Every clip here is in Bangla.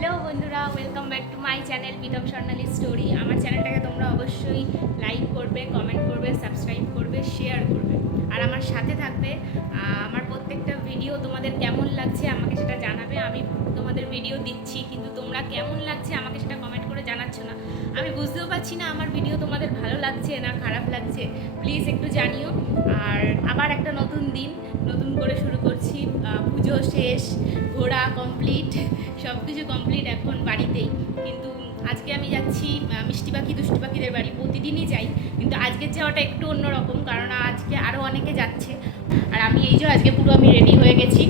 হ্যালো বন্ধুরা, welcome back to my channel Pritam Swarnali story. আমার চ্যানেলটাকে তোমরা অবশ্যই লাইক করবে, কমেন্ট করবে, সাবস্ক্রাইব করবে, শেয়ার করবে আর আমার সাথে থাকবে। আমার প্রত্যেকটা ভিডিও তোমাদের কেমন লাগছে আমাকে সেটা জানাবে। আমি তোমাদের ভিডিও দিচ্ছি, কিন্তু তোমরা কেমন লাগছে আমাকে সেটা কমেন্ট করে জানাচ্ছ না। আমি বুঝতেও পারছি না আমার ভিডিও তোমাদের ভালো লাগছে না খারাপ লাগছে। প্লিজ একটু জানিও। আর আবার একটা নতুন দিন নতুন করে শুরু করছি। পুজো শেষ, ঘোরা কমপ্লিট, সব কিছু কমপ্লিট, এখন বাড়িতেই। কিন্তু আজকে আমি যাচ্ছি মিষ্টি পাখি দুষ্টু পাখিদের বাড়ি। প্রতিদিনই যাই, কিন্তু আজকের যাওয়াটা একটু অন্যরকম, কারণ আজকে আরও অনেকে যাচ্ছে। আর আমি এই যে আজকে পুরো আমি রেডি হয়ে গেছি।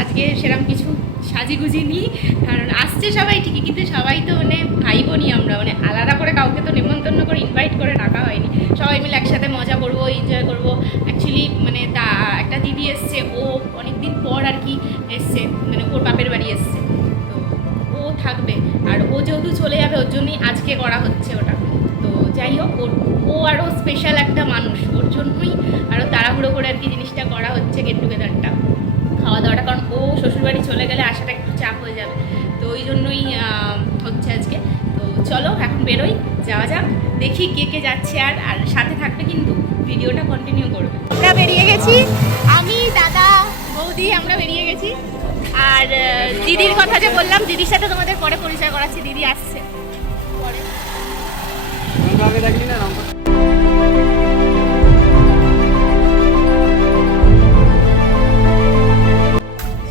আজকে সেরকম কিছু সাজিগুজি নিই, কারণ আসছে সবাই ঠিকই, কিন্তু সবাই তো মানে ভাই বোনই আমরা, মানে আলাদা করে কাউকে তো নেমন্তন্ন করে ইনভাইট করে ডাকা হয়নি। সবাই মিলে একসাথে মজা করবো, এনজয় করবো। অ্যাকচুয়ালি মানে তা একটা দিদি এসছে, ও অনেকদিন পর আর কি এসছে, মানে ওর বাপের বাড়ি এসছে, তো ও থাকবে। আর ও যেহেতু চলে যাবে ওর জন্যই আজকে করা হচ্ছে ওটা। তো যাই হোক, ও আরও স্পেশাল একটা মানুষ, ওর জন্যই আরও তাড়াহুড়ো করে আর কি জিনিসটা করা হচ্ছে, গেট টুগেদারটা, খাওয়া দাওয়াটা। কারণ ও শ্বশুরবাড়ি চলে গেলে আসাটা একটু চাপ হয়ে যাবে, তো ওই জন্যই হচ্ছে আজকে। তো চলো এখন বেরোই, যাওয়া যাক, দেখি কে কে যাচ্ছে। আর সাথে থাকবে কিন্তু, ভিডিওটা কন্টিনিউ করবে। আমরা বেরিয়ে গেছি, আমি দাদা বৌদি আমরা বেরিয়ে গেছি। আর দিদির কথা যে বললাম, দিদির সাথে তোমাদের পরে পরিচয় করাচ্ছি, দিদি আসছে পরে।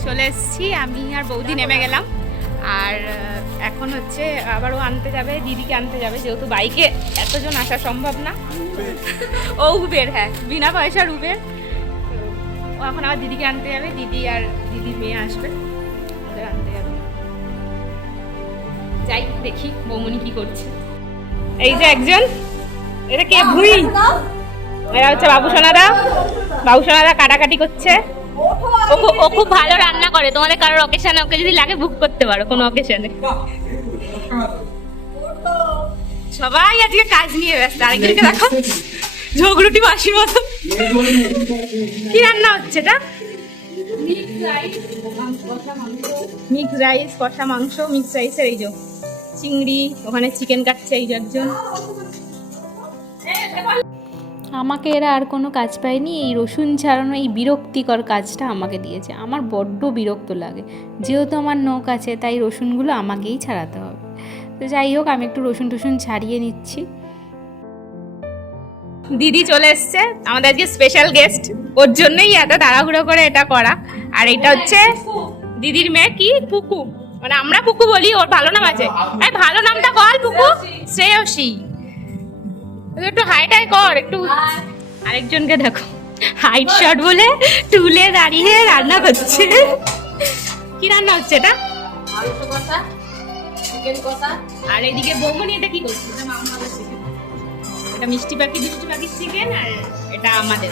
চলে এসেছি, আমি আর বৌদি নেমে গেলাম। আর এখন হচ্ছে আবারও আনতে যাবে, দিদিকে আনতে যাবে, যেহেতু বাইকে এতজন আসা সম্ভব না। ও উবের, হ্যাঁ বিনা পয়সার উবের। ও এখন আবার দিদিকে আনতে যাবে, দিদি আর দিদির মেয়ে আসবে, ওদের আনতে যাবে। যাই দেখি বৌমনি কি করছে। এই যে একজন, এটা কে? ভুই, এরা হচ্ছে বাবুসোনাদা। বাবুসোনাদা কাটাকাটি করছে। ও খুব ভালো রান্না করে, তোমাদের কারোর অকেশনে ওকে যদি লাগে বুক করতে পারো, কোনো অকেশনে। সবাই আজকে কাজ নিয়ে ব্যস্ত। আরেকজনকে দেখো, ঝগড়ুটি মাসির মতো। কি রান্না হচ্ছে এটা? মিক্স রাইস, কষা মাংস। মিক্স রাইসের এই যে চিংড়ি, ওখানে চিকেন কাটছে এই যে একজন। আমাকে এরা আর কোনো কাজ পায়নি, এই রসুন ছাড়ানো এই বিরক্তিকর কাজটা আমাকে দিয়েছে। আমার বড্ড বিরক্ত লাগে, যেহেতু আমার নখ আছে তাই রসুনগুলো আমাকেই ছাড়াতে হবে। তো যাই হোক, আমি একটু রসুন টসুন ছাড়িয়ে নিচ্ছি। দিদি চলে এসছে, আমাদের আজকে স্পেশাল গেস্ট, ওর জন্যই এত তাড়াহুড়ো করে এটা করা। আর এটা হচ্ছে দিদির মেয়ে, কি পুকু, মানে আমরা পুকু বলি, ওর ভালো নাম আছে। এই ভালো নামটা বল পুকু। শ্রেয়সী, একটু হাইটাই কর একটু। আরেকজনকে দেখো, হাইট শট বলে টুলে দাঁড়িয়ে রান্না করছে। কি রান্না হচ্ছে এটা? আর এদিকে বৌমনি এটা কি করছে? এটা মিষ্টি পাখি দুষ্টু পাখির চিকেন, আর এটা আমাদের।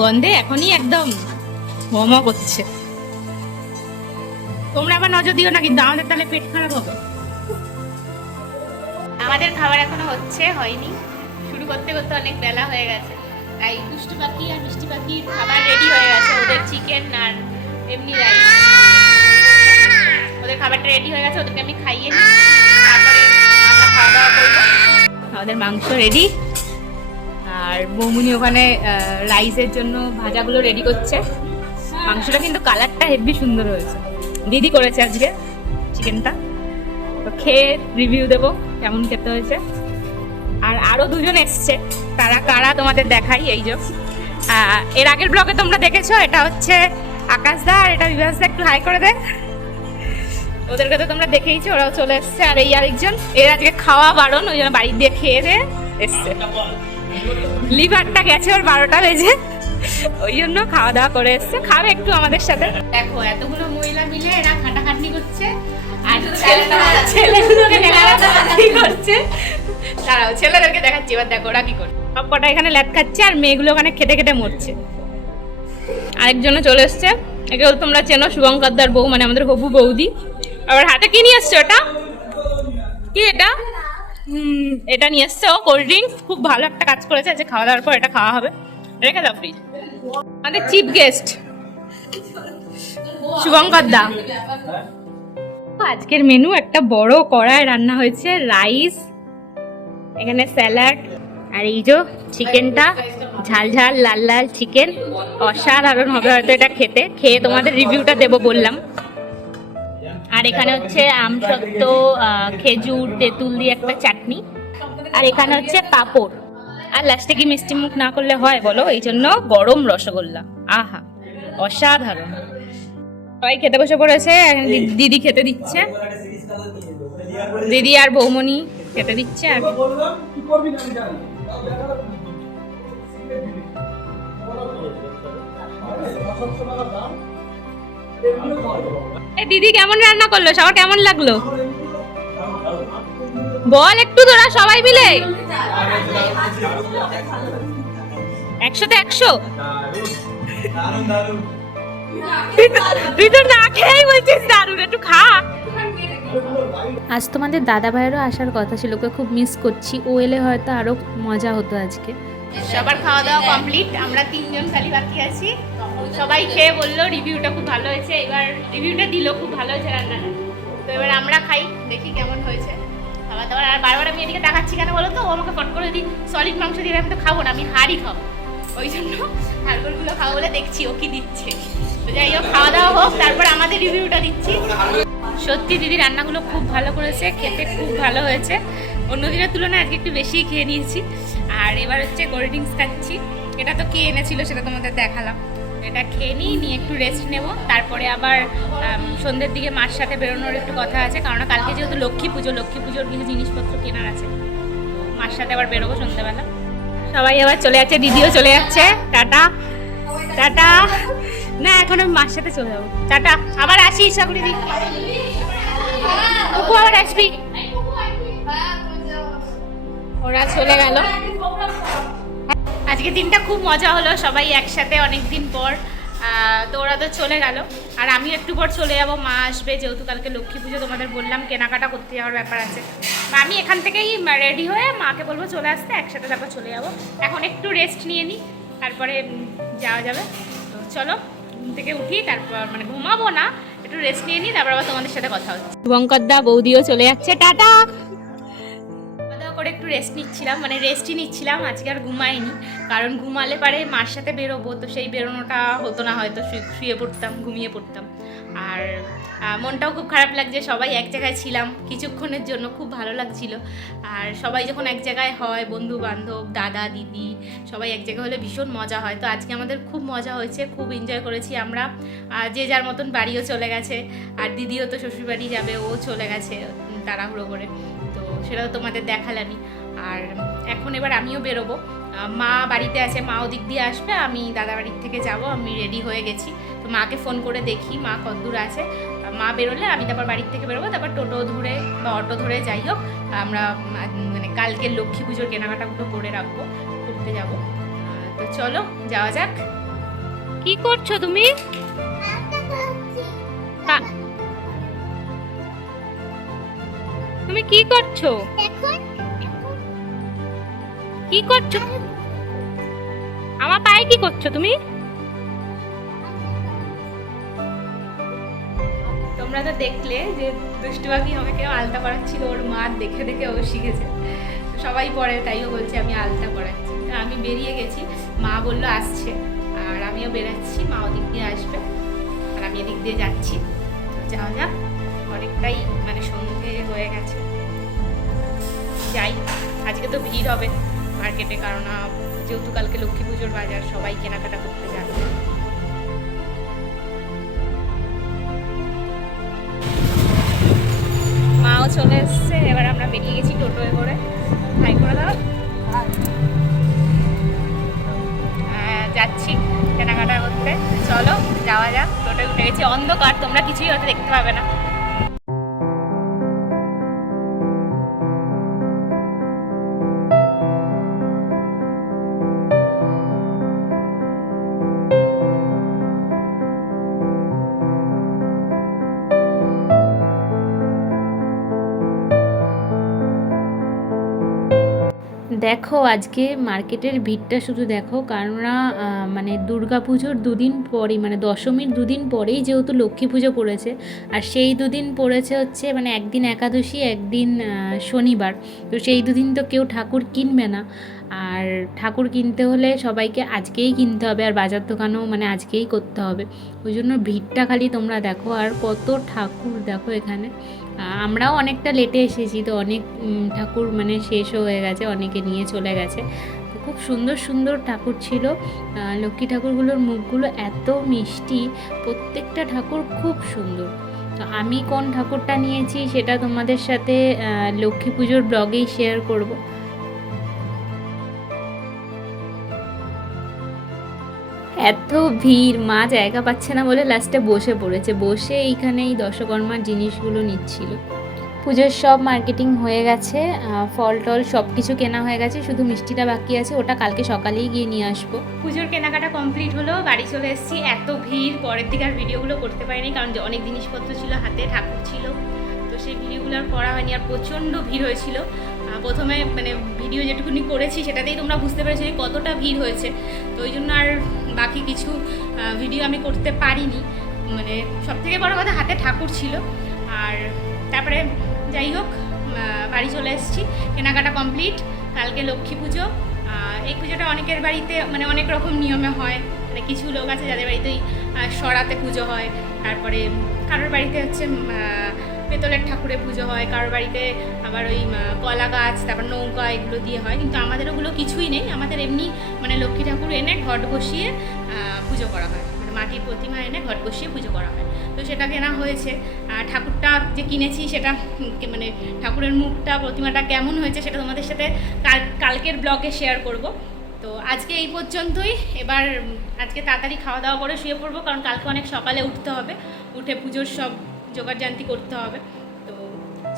গন্ধে এখনই একদম মোমো করছে। তোমরা আবার নজর দিও না কিন্তু, আমাদের তাহলে পেট খারাপ হবে। আমাদের খাবার এখনো হয়নি, শুরু করতে করতে অনেক বেলা হয়ে গেছে। তাই দুষ্টু পাখি আর মিষ্টি পাখির খাবার রেডি হয়ে গেছে, ওদের চিকেন আর এমনি রাইস, ওদের খাবারটা রেডি হয়ে গেছে। ওদেরকে আমি খাইয়ে নিই, তারপরে আমরা খাওয়া দাওয়া করবো। আমাদের মাংস রেডি, আর বৌমুনি ওখানে রাইসের জন্য ভাজাগুলো রেডি করছে। মাংসটা কিন্তু কালারটা হেভি সুন্দর হয়েছে, দিদি করেছে আজকে চিকেনটা। তো খেয়ে রিভিউ দেবো কেমন খেতে হয়েছে। আর আরও দুজন এসছে, তারা কারা তোমাদের দেখাই। এই যে এর আগের ব্লগে তোমরা দেখেছো, এটা হচ্ছে আকাশদা আর এটা বিভাসদা। একটু হাই করে দে। ওদেরকে তো তোমরা দেখেইছো, ওরাও চলে এসছে। আর এই আরেকজন, এর আজকে খাওয়া বারণ, ওই জন্য বাড়ি দিয়ে খেয়ে দিয়ে এসছে। লিভারটা গেছে ওর 12টা বেজে, ওই জন্য খাওয়া দাওয়া করে এসছে, খাবে একটু আমাদের সাথে। দেখো এতগুলো মহিলা মিলে এরা খাটাখাটনি করছে, আর ছেলেগুলোকে কি করছে তারাও। ছেলেদেরকে দেখাচ্ছি, এবার দেখো ওরা কি করছে। সব কটা এখানে ল্যাদ খাচ্ছে, আর মেয়েগুলো ওখানে খেটে খেটে মরছে। আরেকজনও চলে এসছে, একে তোমরা চেনো, শুভঙ্করদার বউ, মানে আমাদের হবু বৌদি। আবার হাতে কি নিয়ে এসছো? এটা কি? এটা নিয়ে এসছে ও, কোল্ড ড্রিঙ্কস। খুব ভালো একটা কাজ করেছে, আজকে খাওয়া দাওয়ার পর এটা খাওয়া হবে। রেখে দাও ফ্রিজ। আমাদের চিফ গেস্ট শুভঙ্কর দা, আজকের মেনু একটা বড় কড়ায় রান্না হয়েছে, রাইস, এখানে স্যালাড, আর এই যে চিকেনটা, ঝাল ঝাল লাল লাল চিকেন, অসাধারণ হবে হয়তো এটা খেতে। খেয়ে তোমাদের রিভিউটা দেবো বললাম। আর এখানে হচ্ছে আমসত্ত্ব, খেজুর, তেঁতুল দিয়ে একটা চাটনি, আর এখানে হচ্ছে পাঁপড়, আর লাস্টে কি মিষ্টি মুখ না করলে হয় বলো, এই জন্য গরম রসগোল্লা। আহা, অসাধারণ। সবাই খেতে বসে পড়েছে, দিদি খেতে দিচ্ছে, দিদি আর বৌমনি খেতে দিচ্ছে। আর দিদি কেমন রান্না করলো, সবার কেমন লাগলো বল একটু, তোরা সবাই মিলে 100-তে 100। তুই তো না খেয়েই বলছিস দারুণ, একটু খা। আজ তোমাদের দাদা ভাইয়েরও আসার কথা ছিল, ওকে খুব মিস করছি। ও এলে হয়তো আরও মজা হতো আজকে। সবার খাওয়া দাওয়া কমপ্লিট, আমরা 3 জন খালি বাকি আছি। সবাই খেয়ে বললো রিভিউটা খুব ভালো হয়েছে, এবার রিভিউটা দিল খুব ভালো হয়েছে রান্নাটা। তো এবার আমরা খাই, দেখি কেমন হয়েছে খাবার দাবার। আর বারবার আমি এদিকে দেখাচ্ছি কেন বলো তো, ও আমাকে ফট করে যদি সলিড মাংস দিয়ে আমি তো খাবো না, আমি হাড়ই খাবো, ওই জন্য হাড়গুলো খাবো বলে দেখছি ও কি দিচ্ছে। তো যাই হোক, খাওয়া দাওয়া হোক, তারপর আমাদের রিভিউটা দিচ্ছি। সত্যি দিদি রান্নাগুলো খুব ভালো করেছে, খেতে খুব ভালো হয়েছে। অন্য দিনের তুলনায় আজকে একটু বেশিই খেয়ে নিয়েছি। আর এবার হচ্ছে কোল্ড ড্রিঙ্কস খাচ্ছি, এটা তো কে এনেছিল সেটা তোমাদের দেখালাম। এটা খেয়ে নিয়ে একটু রেস্ট নেব, তারপরে আবার সন্ধ্যের দিকে মার সাথে বেরোনোর একটু কথা আছে, কারণ কালকে যেহেতু লক্ষ্মী পুজোর কিছু জিনিসপত্র কেনার আছে, মার সাথে আবার বেরোবো সন্ধ্যাবেলা। সবাই আবার চলে যাচ্ছে, দিদিও চলে যাচ্ছে, টাটা টাটা। না এখন আমি মার সাথে চলে যাবো, টাটা, আবার আসিস সকলে দিদি, আবার আসবি। ওরা চলে গেল। আজকে দিনটা খুব মজা হলো, সবাই একসাথে অনেক দিন পর। তো ওরা তো চলে গেল, আর আমি একটু পর চলে যাব, মা আসবে, যেহেতু কালকে লক্ষ্মী পুজো তোমাদের বললাম, কেনাকাটা করতে যাওয়ার ব্যাপার আছে। আমি এখান থেকেই রেডি হয়ে মাকে বলবো চলে আসতে, একসাথে তারপর চলে যাব। এখন একটু রেস্ট নিয়ে নিই, তারপরে যাওয়া যাবে। তো চলো ঘুম থেকে উঠি, তারপর মানে ঘুমাবো না, একটু রেস্ট নিয়ে নিই, তারপর আবার তোমাদের সাথে কথা হচ্ছে। শুভঙ্কর দা বৌদিও চলে যাচ্ছে, টাটা। করে একটু রেস্ট নিচ্ছিলাম, মানে রেস্টই নিচ্ছিলাম, আজকে আর ঘুমাইনি, কারণ ঘুমালে পারে মার সাথে বেরোবো, তো সেই বেরোনোটা হতো না, হয়তো শুয়ে পড়তাম, ঘুমিয়ে পড়তাম। আর মনটাও খুব খারাপ লাগছে, সবাই এক জায়গায় ছিলাম কিছুক্ষণের জন্য, খুব ভালো লাগছিল। আর সবাই যখন এক জায়গায় হয়, বন্ধু বান্ধব, দাদা দিদি সবাই এক জায়গায় হলে ভীষণ মজা হয়। তো আজকে আমাদের খুব মজা হয়েছে, খুব এনজয় করেছি আমরা। যে যার মতন বাড়িও চলে গেছে, আর দিদিও তো শ্বশুরবাড়ি যাবে, ও চলে গেছে তাড়াহুড়ো করে, তো সেটাও তোমাদের দেখালামই। আর এখন এবার আমিও বেরোবো, মা বাড়িতে আছে, মা ওদিক দিয়ে আসবে, আমি দাদা বাড়ির থেকে যাব, আমি রেডি হয়ে গেছি। তো মাকে ফোন করে দেখি মা কতদূর আছে, মা বেরোলে আমি তারপর বাড়ির থেকে বেরোবো, তারপর টোটো ধরে বা অটো ধরে যাই হোক আমরা মানে কালকে লক্ষ্মী পুজোর কেনাকাটাগুলো করে রাখবো, ঘুরতে যাব। তো চলো যাওয়া যাক। কি করছো তুমি? তুমি কি করছো? কি করছো আমার পায়ে, কি করছো তুমি? তোমরা তো দেখলে যে দুষ্টু পাখি আমাকে আলতা করাচ্ছিল, ওর মা দেখে দেখে ও শিখেছে, সবাই পরে তাইও বলছে আমি আলতা করাচ্ছি। আমি বেরিয়ে গেছি, মা বললো আসছে, আর আমিও বেরাচ্ছি, মা ওদিক দিয়ে আসবে আর আমি এদিক দিয়ে যাচ্ছি। তো যাওয়া যাক, অনেকটাই মানে সন্ধে হয়ে গেছে, যাই। আজকে তো ভিড় হবে মার্কেটে, কারণ যেহেতু কালকে লক্ষ্মী পুজোর বাজার, সবাই কেনাকাটা করতে যাবে। মাও চলে এসছে, এবার আমরা বেরিয়ে গেছি টোটোয় করে। হাই করে দাও। যাচ্ছি কেনাকাটা করতে, চলো যাওয়া যাক। টোটোয় উঠে গেছি, অন্ধকার, তোমরা কিছুই হয়তো দেখতে পাবে না। দেখো আজকে মার্কেটের ভিড়টা শুধু দেখো, কেননা মানে দুর্গা পুজোর দুদিন পরেই, মানে দশমীর দুদিন পরেই যেহেতু লক্ষ্মী পুজো পড়েছে, আর সেই দুদিন পড়েছে হচ্ছে মানে একদিন একাদশী একদিন শনিবার, তো সেই দুদিন তো কেউ ঠাকুর কিনবে না। আর ঠাকুর কিনতে হলে সবাইকে আজকেই কিনতে হবে, আর বাজার দোকানেও মানে আজকেই করতে হবে। ওই জন্য ভিড়টা খালি তোমরা দেখো, আর কত ঠাকুর দেখো এখানে। আমরাও অনেকটা লেটে এসেছি, তো অনেক ঠাকুর মানে শেষও হয়ে গেছে, অনেকে নিয়ে চলে গেছে। তো খুব সুন্দর সুন্দর ঠাকুর ছিল। লক্ষ্মী ঠাকুরগুলোর মুখগুলো এত মিষ্টি, প্রত্যেকটা ঠাকুর খুব সুন্দর। তো আমি কোন ঠাকুরটা নিয়েছি সেটা তোমাদের সাথে লক্ষ্মী পুজোর ব্লগেই শেয়ার করব। এত ভিড়, মা জায়গা পাচ্ছে না বলে লাস্টে বসে পড়েছে, বসে এইখানে এই দশকর্মার জিনিসগুলো নিচ্ছিল। পুজোর সব মার্কেটিং হয়ে গেছে, ফল টল সব কিছু কেনা হয়ে গেছে, শুধু মিষ্টিটা বাকি আছে, ওটা কালকে সকালেই গিয়ে নিয়ে আসবো। পুজোর কেনাকাটা কমপ্লিট হলো, বাড়ি চলে এসেছি। এত ভিড়, পরের দিকে আর ভিডিওগুলো করতে পারিনি, কারণ যে অনেক জিনিসপত্র ছিল হাতে, ঠাকুর ছিল, তো সেই ভিডিওগুলো আর করা হয়নি। আর প্রচণ্ড ভিড় হয়েছিল। প্রথমে মানে ভিডিও যেটুকুনি করেছি সেটাতেই তোমরা বুঝতে পেরেছো যে কতটা ভিড় হয়েছে, তো ওই জন্য আর বাকি কিছু ভিডিও আমি করতে পারিনি। মানে সবথেকে বড় কথা হাতে ঠাকুর ছিল। আর তারপরে যাই হোক বাড়ি চলে এসেছি, কেনাকাটা কমপ্লিট। কালকে লক্ষ্মী পুজো। এই পুজোটা অনেকের বাড়িতে মানে অনেক রকম নিয়মে হয়, মানে কিছু লোক আছে যাদের বাড়িতেই সরাতে পুজো হয়, তারপরে কারোর বাড়িতে হচ্ছে পেতলের ঠাকুরের পুজো হয়, কারোর বাড়িতে আবার ওই কলা গাছ, তারপর নৌকা, এগুলো দিয়ে হয়। কিন্তু আমাদের ওগুলো কিছুই নেই, আমাদের এমনি মানে লক্ষ্মী ঠাকুর এনে ঘট বসিয়ে পুজো করা হয়, মানে মাটির প্রতিমা এনে ঘট বসিয়ে পুজো করা হয়। তো সেটা কেনা হয়েছে। ঠাকুরটা যে কিনেছি সেটা মানে ঠাকুরের মুখটা, প্রতিমাটা কেমন হয়েছে সেটা তোমাদের সাথে কালকের ব্লগে শেয়ার করব। তো আজকে এই পর্যন্তই। এবার আজকে তাড়াতাড়ি খাওয়া দাওয়া করে শুয়ে পড়বো, কারণ কালকে অনেক সকালে উঠতে হবে, উঠে পুজোর সব জোগাড়জান্তি করতে হবে। তো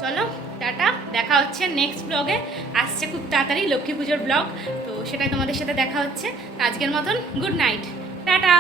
চলো টাটা, দেখা হচ্ছে নেক্সট ব্লগে। আসছে খুব তাড়াতাড়ি লক্ষ্মী পুজোর ব্লগ, তো সেটাই তোমাদের সাথে দেখা হচ্ছে। তো আজকের মতন গুড নাইট, টাটা।